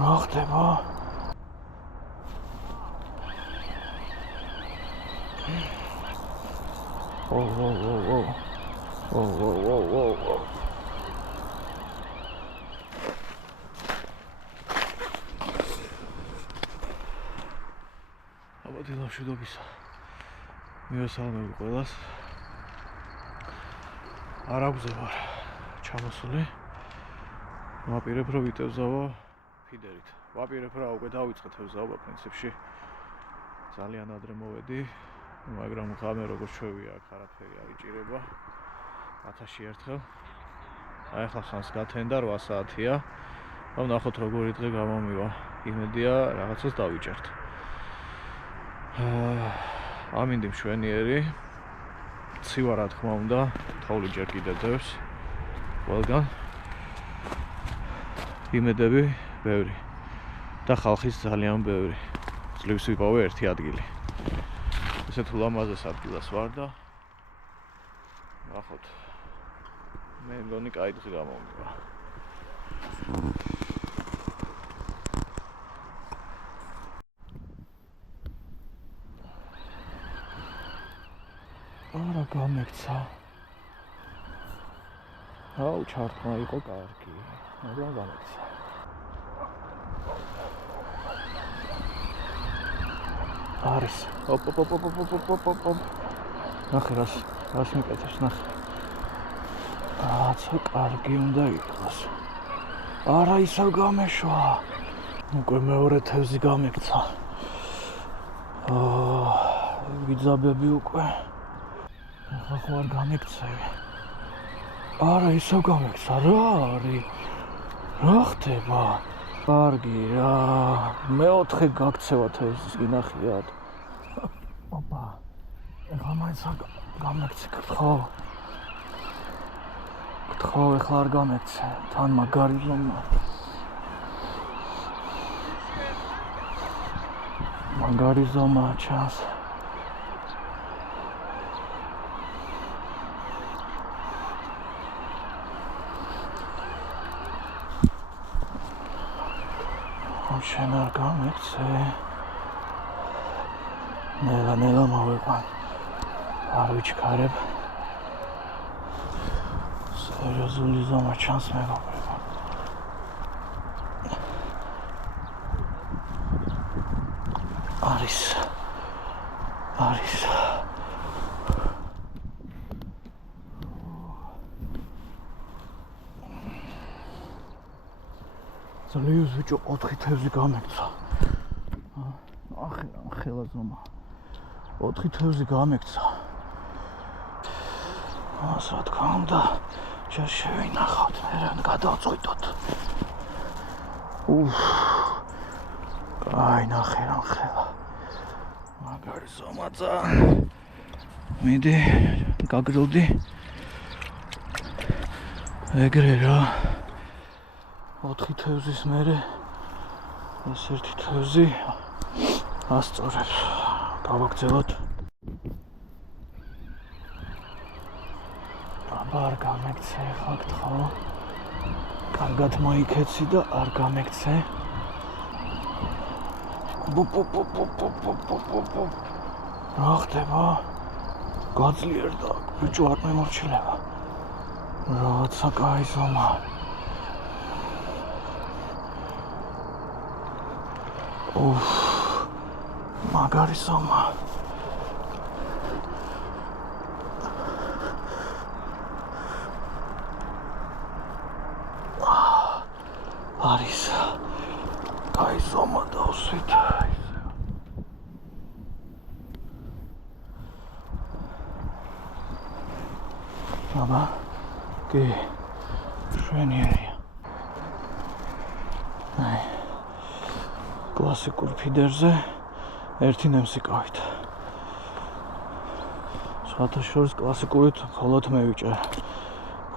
რა ხდება? აბა მშვიდობისა. მივესალმები ყველას. არ აგვზე ვარ ჩამოსული. ვაპირებ რომ ვიტევზავო ფიდერით. ვაპირებ რომ უკვე დავიწყეთ ევზაობა პრინციპში. ძალიან ადრე მოვედი, მაგრამ ღამე როგორც ჩვევია აქ არაფერი არ იჭირება. 1000-ში ერთხელ. აი ახლა ხანს გათენდა 8 საათია. ვნახოთ როგორი დღე გამომივა. იმედია რაღაცას დავიჭერთ. ამინდი მშვენიერი. ცივა რა თქმა უნდა, თოვლი ჯერ კიდევ დევს. ყველგან იმედები ბევრი და ხალხის ძალიან ბევრი. ძლივს ვიპოვე ერთი ადგილი. ესეთ ულამაზეს ადგილას ვარ და ნახოთ. მე მგონი კაი დღე გამომივა. არა გამექცა. აუ ჩართმა იყო კარგი, მაგრამ გამექცა. არის. ოპ. ნახე რას მიკეთებს, ნახე. რაცა კარგი უნდა იყოს. არა ისევ გამეშვა. უკვე მეორე თევზი გამექცა. ვიძაბები უკვე. ახლა ხო არ გამექცევი. არა ისევ გამექცა, რა არის? რა ხდება? კარგი რა, მეოთხე გაქცევა თევზის გინახიათ. ოპა. ეხლა მაინც გამექცე გთხოვ. ეხლა არ გამექცე, თან მაგარი ზომა. მაგარი ზომა ჩანს. შენ არ გამექცე. ნელა მოვიყვან. არ ვიჩქარებ. სერიოზული ზომა ჩანს მეგობრებო. არის. ძლივს ბიჭო 4 თევზი გამექცა. ახლა ზომა. 4 თევზი გამექცა. რა თქმა უნდა, ჯერ შევინახავთ, მერე გადავწყვიტოთ. აი ნახე რა ხელა. მაგარი ზომაცა. მიდი, გაგრილდი. ეგრე რა. 4 თევზის მერე ეს ერთი თევზი ასწორებს. გავაგრძელოთ. აბა არ გამექცე, ხა გთხოვ. კარგად მოიქეცი და არ გამექცე. რა ხდება? გაძლიერდა, ბიჭო არ მომორჩილება. რაცა კაი ზომა. მაგარი ზომა. არის. კაი ზომა დავსვით. აბა, კი, შვენიერია. აი. კლასიკურ ფიდერზე ერთი ნემსიკავით. სხვათა შორის კლასიკურით მხოლოდ მე ვიჭერ.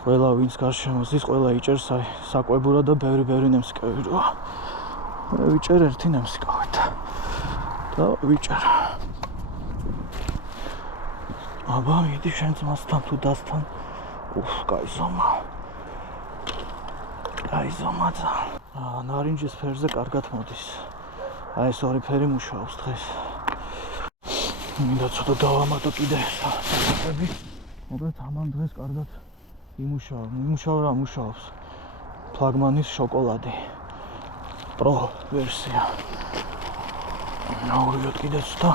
ყველა ვინც გარშემო ზის, ყველა იჭერს საკვებურად და ბევრი ნემსიკავი როა. მე ვიჭერ ერთი ნემსიკავით. და ვიჭერ. აბა, მიდი შენ ძმასთან თუ დასთან. კაი ზომა. კაი ზომა ძალიან. ნარინჯის ფერზე კარგად მოდის. აი ეს ორი ფერი მუშაობს დღეს. მინდა ცოტა დავამატო კიდე საფები. მოკლედ ამან დღეს კარგად მუშაობს. ფლაგმანის შოკოლადი. პრო ვერსია. ნაურიოთ კიდე ცოტა.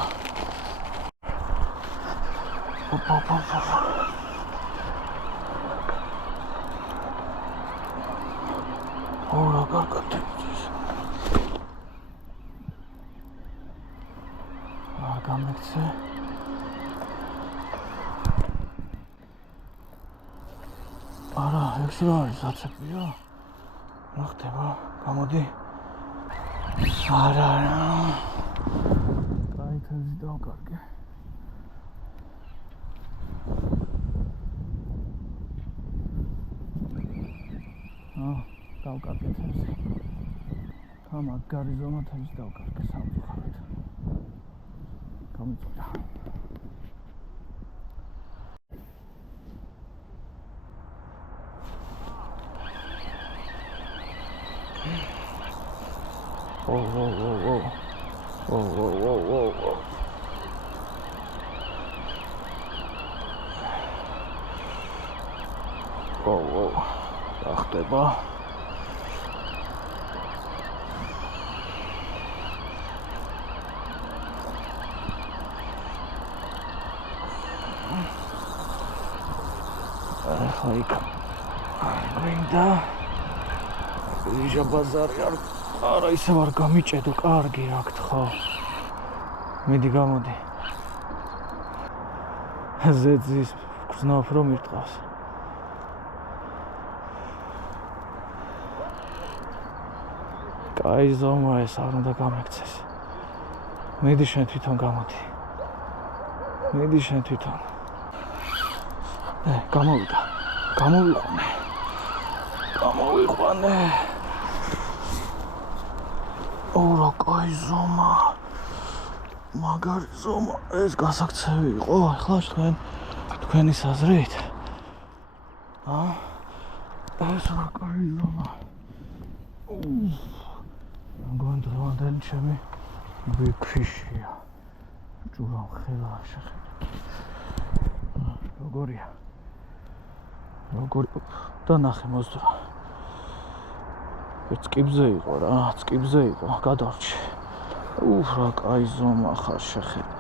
ორა კარგად ის. გამექცე. არა, ეს რა არის აცეპია? რა ხდება? გამოდი. არა. კაი თევზი დავკარგე. დავკარგე თევზი. მაგარი ზომა თევზი დავკარგე სამწუხაროდ. გამიწვია. რა ხდება? ხაიკ გვინდა ვიჟა ბაზარი არა ისევ არ გამიჭედო კარგი რა გთხოვ მიდი გამოდი ზეძის გზნავ რომ ირტყავს კაი ზომა ეს არ უნდა გამექცეს მიდი შენ თვითონ გამოდი მიდი შენ თვითონ გამოვიყვანე ორა კაი ზომა მაგარი ზომა ეს გასაქცევი იყო ახლა თქვენი საზრით ეს რა კაი ზომა მგონი დღევანდელი ჩემი ბიქვიშია ჭურა ხელა შეხედე როგორია და ნახე მოძრა წკიბზე იყო რა წკიბზე იყო გადარჩი რა კაი ზომა ხარ შეხედე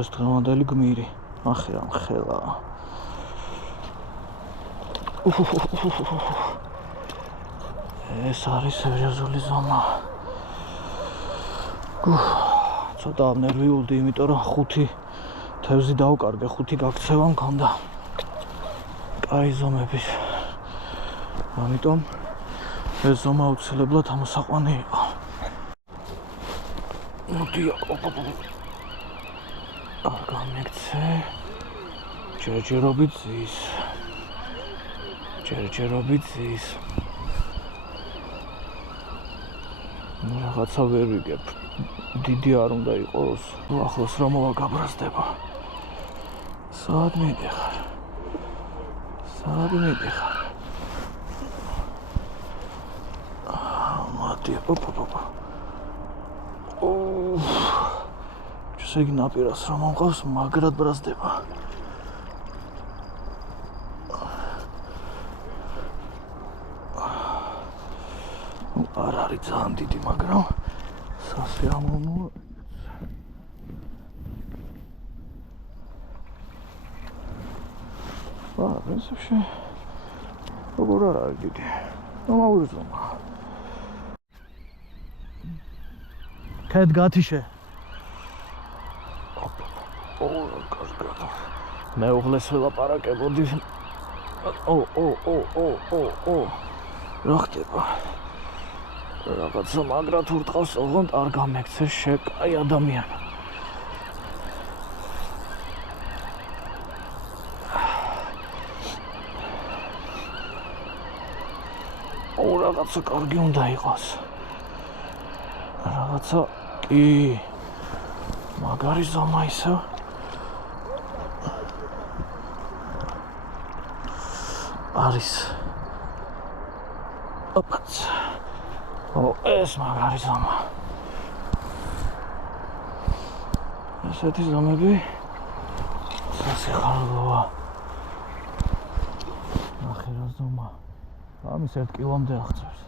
ეს დღევანდელი გმირი ნახე ამ ხელა ეს არის სერიოზული ზომა ცოტა ნერვიულდი იმიტომ რომ 5 თევზი დავკარგე 5 გაქცევა მქონდა კაი ზომების ამიტომ ეს ზომა აუცილებლად ამოსაყვანი იყო მოდია არ გამექცე ჯერჯერობით ზის რაღაცა ვერ ვიგებ დიდი არ უნდა იყოს ახლოს რა მოვაგაბრაზდება სად მიდიხარ მათი შეგი ნაპირას რომ მომყავს მაგრად ბრაზდება არ არის ძალიან დიდი მაგრამ სასიამოვნოა პრინციპში როგორ არ არის დიდი მომაურძომა ქეთ გათიშე კარგად მეუღლეს ველაპარაკებოდი რა ხდება რაღაცა მაგრად ურტყავს ოღონდ არ გამექცეს შეკაი ადამიანი რაღაცა კარგი უნდა იყოს რაღაცა კი მაგარი ზომა ისევ არის ოპაც. ეს მაგარი ზომა. ესეთი ზომები სასიხაროა. ნახე რა ზომა. ამის 1 კილომდე აღწევს.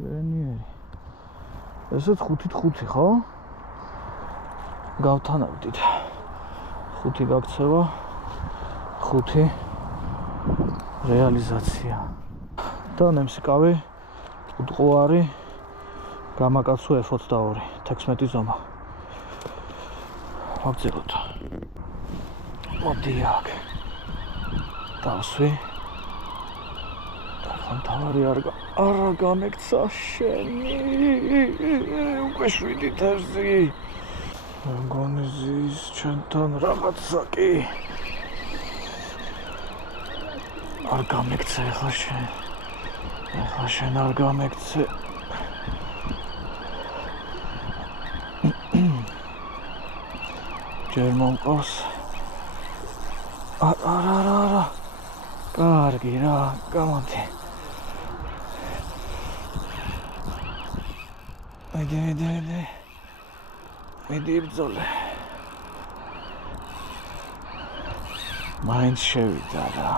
შვენიერი. ესეც 5-5 ხო? გავთანავდით. 5 გაქცევა, 5 რეალიზაცია. და ნემსიკავი უტყუარი გამაკაცო F22, 16 ზომა. ვაგზავნოთ. მოდი აქ. დავსვი. თავარი არ გამექცა შენი. უკვე 7 თევზი. მგონი ზის ჩვენთან რაღაცა კი. არ გამექცა ახლა შენ. ახლა შენ არ გამექცე. ჯერ მომყავს. არა. კარგი რა, გამოდი. მიდი ბრძოლე. მაინც შევიდა რა.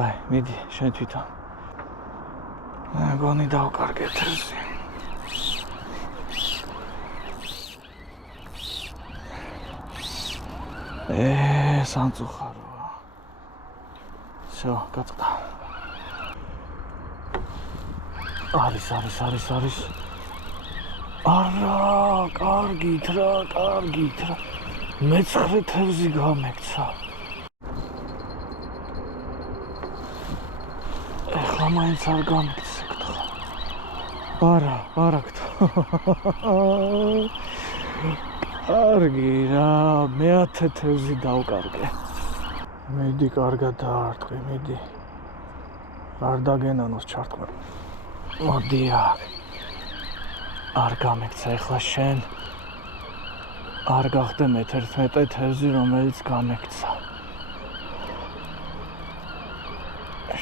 აი, მიდი, შენ თვითონ. მეგონი დავკარგეთ ესე. სამწუხაროა. всё, გაწყდა. არის. არა, კარგით რა. მე-9 თევზი გამექცა. ეხლა მაინც არ გამექცა. არა გთო. კარგი რა, მე-10 თევზი დავკარგე. მიდი კარგად დაარტყი, მიდი. არ დაგენანოს ჩარტყმა. მოდი აქ. არ გამექცა ეხლა შენ. არ გახდე მე-11 თევზი, რომელიც გამექცა.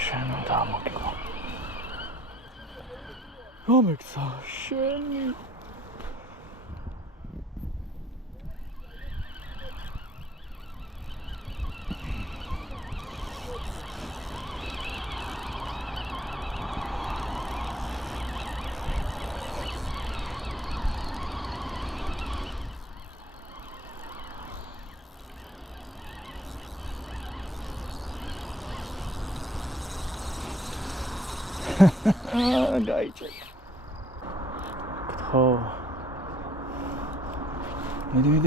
შენ უნდა მოგიყო. გამექცა შენი. გაიჭე. ხო. მიდი.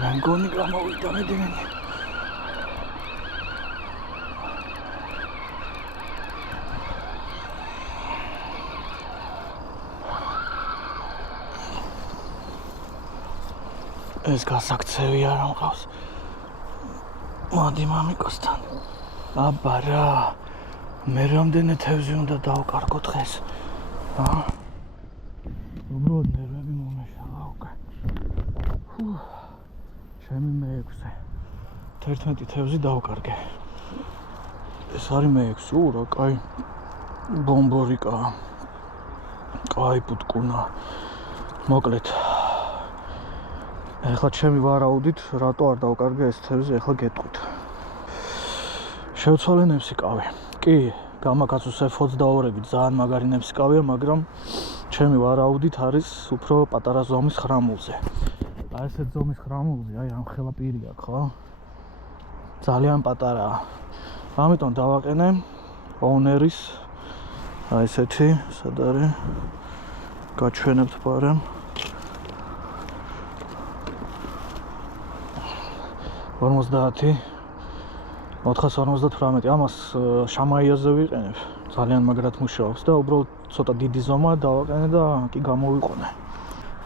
მე მგონი გამოვიდა მიდი. ეს გასაქცევი არ მყავს. მოდი მამიკოსთან. აბა რა. მე რამდენი თევზი უნდა დავკარგო დღეს? უბრალოდ ნერვები მომეშალა უკვე. ჩემი მე-6. 11 თევზი დავკარგე. ეს არის მე-6, რა, კაი. ბომბორიკა. კაი პუტკუნა. მოკლედ. ეხლა ჩემი ვარაუდით, რატო არ დავკარგე ეს თევზი, ეხლა გეტყვით. შევცვალე ნემსიკავი. კი, გამაკაცოს F22-ები ძალიან მაგარი ნემსიკავია, მაგრამ ჩემი ვარაუდით არის უფრო პატარა ზომის ხრამულზე. აი ესეთ ზომის ხრამულზე, აი ამ ხელა პირი აქვს, ხო? ძალიან პატარაა. ამიტომ დავაყენე ონერის აი ესეთი, სად არის? გაჩვენებთ პარემ. 458 ამას შამაიაზე ვიყენებ. ძალიან მაგრად მუშაობს და უბრალოდ ცოტა დიდი ზომა დავაყენე და კი გამოვიყონე.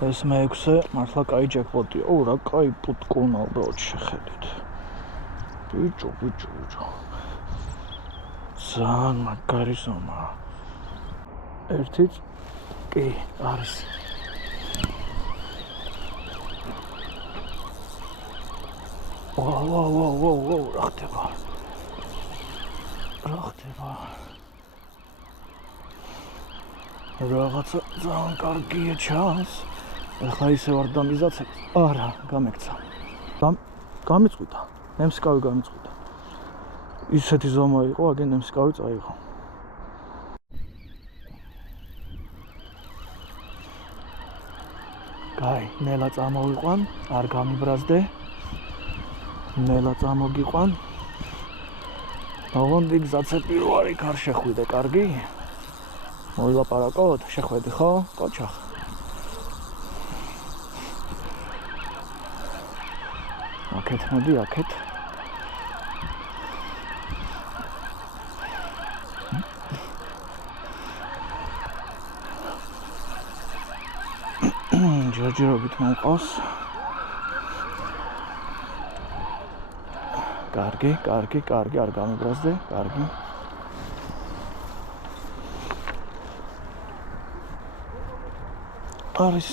ეს მე-6 მართლა კაი ჯეკპოტია. რა კაი პუტკუნა უბრალოდ შეხედეთ. ბიჭო. ძალიან მაგარი ზომა. ერთიც კი არის. ვაუ, რა ხდება? რაღაცა ძალიან კარგია ჩანს. ახლა ისე ვარ დამიზაცებს. არა, გამექცა. გამიწვიდა. ნემსკავი გამიწვიდა. ისეთი ზომა იყო, აგენ ნემსკავი წაიღო. კაი, ნელა წამოვიყვან, არ გამიბრაზდე. ნელა წამოგიყვან. ოღონდ იქ ზაცები რო არ იქ არ შეხვიდე, კარგი? მოილაპარაკოთ, შეხვედი ხო? კოჩახ. აქეთ მოდი, აქეთ. ჯერჯერობით მომყავს. კარგი, არ გამიბრაზდე, კარგი. არის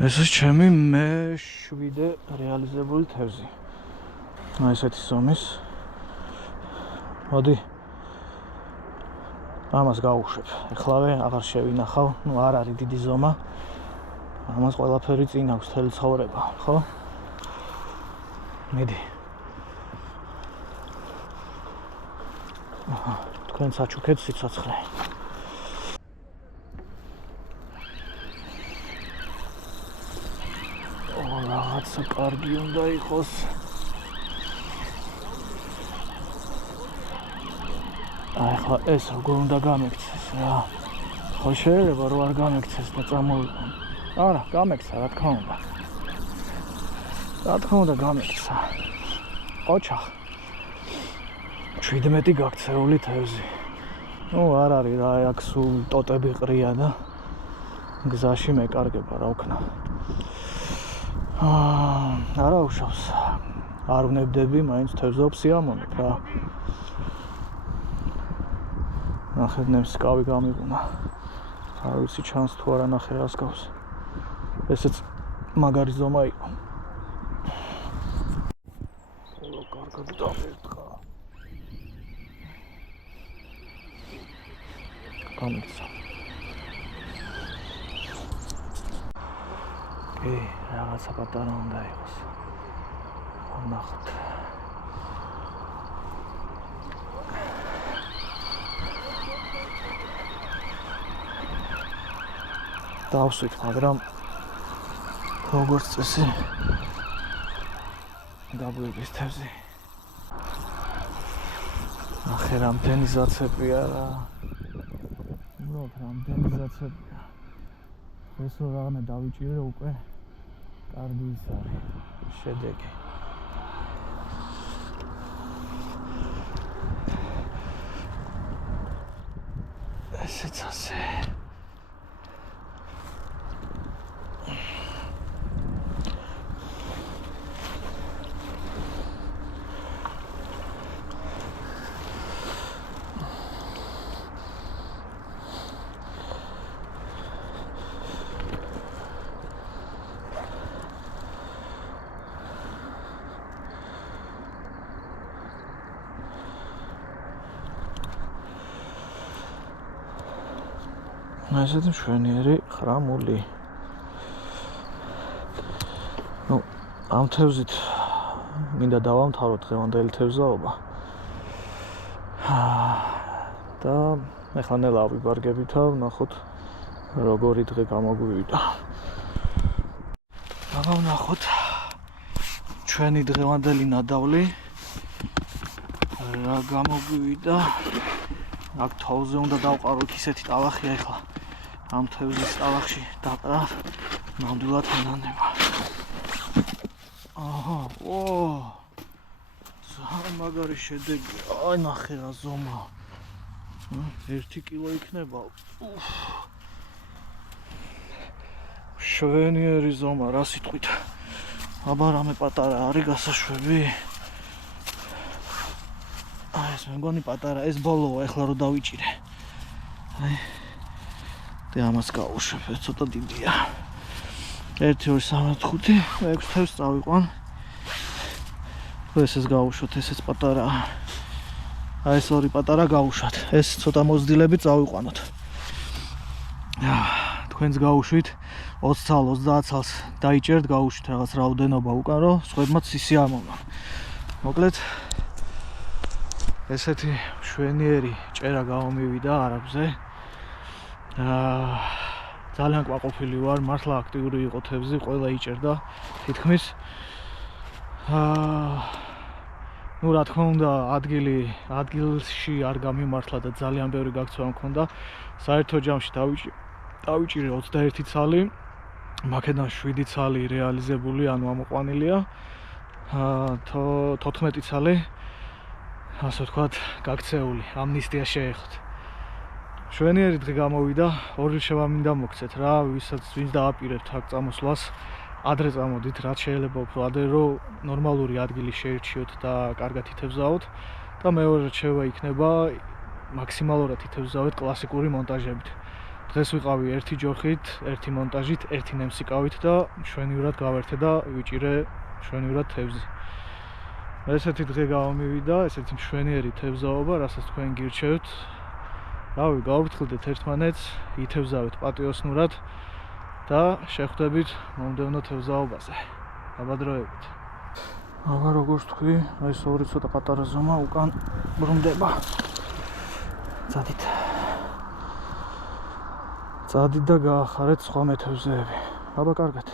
ეს ის ჩემი მე-7 რეალიზებული თევზი. აი ესეთი ზომის. მოდი ამას გავუშვებ. ეხლავე აღარ შევინახავ, არ არის დიდი ზომა. ამას ყველაფერი წინ აქვს თელი ცხოვრება, ხო? მიდი. თქვენ საჩუქეთ სიცოცხლე. რაღაცა კარგი უნდა იყოს. ახლა ეს როგორ უნდა გამექცეს რა? ხო შეიძლება რომ არ გამექცეს და წამოვიყვან. არა, გამექცა, რა თქმა უნდა. გამექცა. ოჩახ. 17 გაქცეული თევზი. არ არის რა, აქ სულ ტოტები ყრია და გზაში მეკარგება რა ვქნა. არა უშავს. არ ვნებდები, მაინც თევზობს სიამოვნებ რა. ნახეთ ნემსკავი გამიგუნა. არ ვიცი ჩანს თუ არა ნახე რას გავს. ესეც მაგარი ზომა იყო. ოლო კარგად დამერტყა. გამიქცა. რაღაცა პატარა უნდა იყოს. ნახოთ. დავსვით, მაგრამ როგორც წესი დაგვიგეს თევზი. ახლა რამდენი ზაცებია რა. რამდენი ზაცებია. ეს რო რაღაცა დავიჭირე უკვე კარგი ის არის შედეგი. ესეც ასე. ესეთი მშვენიერი ხრამული. ამ თევზით მინდა დავამთავროთ დღევანდელი თევზაობა. და ეხლა ნელა ავიბარგებითა, ვნახოთ როგორი დღე გამოგვივიდა. ვნახოთ ჩვენი დღევანდელი ნადავლი რა გამოგვივიდა. აქ თოვზე უნდა დავყაროთ ისეთი ტალახია ეხლა. ამ თევზის ტალახში დაყრა ნამდვილად ენანება. ძალიან მაგარი შედეგია. აი ნახე რა ზომა. 1 კილო იქნება. შვენიერი ზომა, რა სიტყვით. აბა რამე პატარა არის გასაშვები. ეს მეგონი პატარა, ეს ბოლოა, ეხლა რო დავიჭირე. ამას გავუშვებ, ეს ცოტა დიდია. 1 2 3 4 6 თევზს წავიყვან. ესეც გავუშვოთ, ესეც პატარა. აი ეს ორი პატარა გავუშვათ. ეს ცოტა მოზრდილები წავიყვანოთ. თქვენს გავუშვით 20 ცალ 30 ცალს დაიჭერთ, გავუშვით რაღაც რაოდენობა უკან, რომ სხვებმაც ისე ამოვა. მოკლედ ესეთი მშვენიერი ჭერა გამომივიდა არაბზე. ძალიან ყვაყოფილი ვარ, მართლა აქტიური იყო თევზი, ყველა იჭერდა თითქმის. ნუ რა თქმა უნდა, ადგილში არ გამიმართლა და ძალიან ბევრი გაქცევა მქონდა. საერთო ჯამში დავიჭირე 21 ცალი, მაქედან 7 ცალი რეალიზებული, ანუ ამოყვანილია. 14 ცალი, ასე ვთქვათ, გაქცეული, ამნისტია შეეხოთ. მშვენიერი დღე გამოვიდა, ორი შემინდა მოგცეთ რა, ვინც დააპირებთ აქ წამოსვლას, ადრე წამოდით, რაც შეიძლება უფრო ადრე, რომ ნორმალური ადგილი შეერჩიოთ და კარგად ითევზაოთ და მეორე რჩევა იქნება მაქსიმალურად ითევზავეთ კლასიკური მონტაჟებით. დღეს ვიყავი ერთი ჯოხით, ერთი მონტაჟით, ერთი ნემსიკავით და მშვენივრად გავერთე და ვიჭირე მშვენივრად თევზი. ესეთი დღე გამომივიდა, ესეთი მშვენიერი თევზაობა, რასაც თქვენ გირჩევთ. რავი, გავუფრთხილდეთ ერთმანეთს, ითევზავეთ პატიოსნურად და შეხვდებით მომდევნო თევზაობაზე. დაბადროებით. აღარ როგორც თქვი, აი ეს ორი ცოტა პატარა ზომა უკან ბრუნდება. წადით და გაახარეთ სხვა მეთევზეები. აბა კარგად.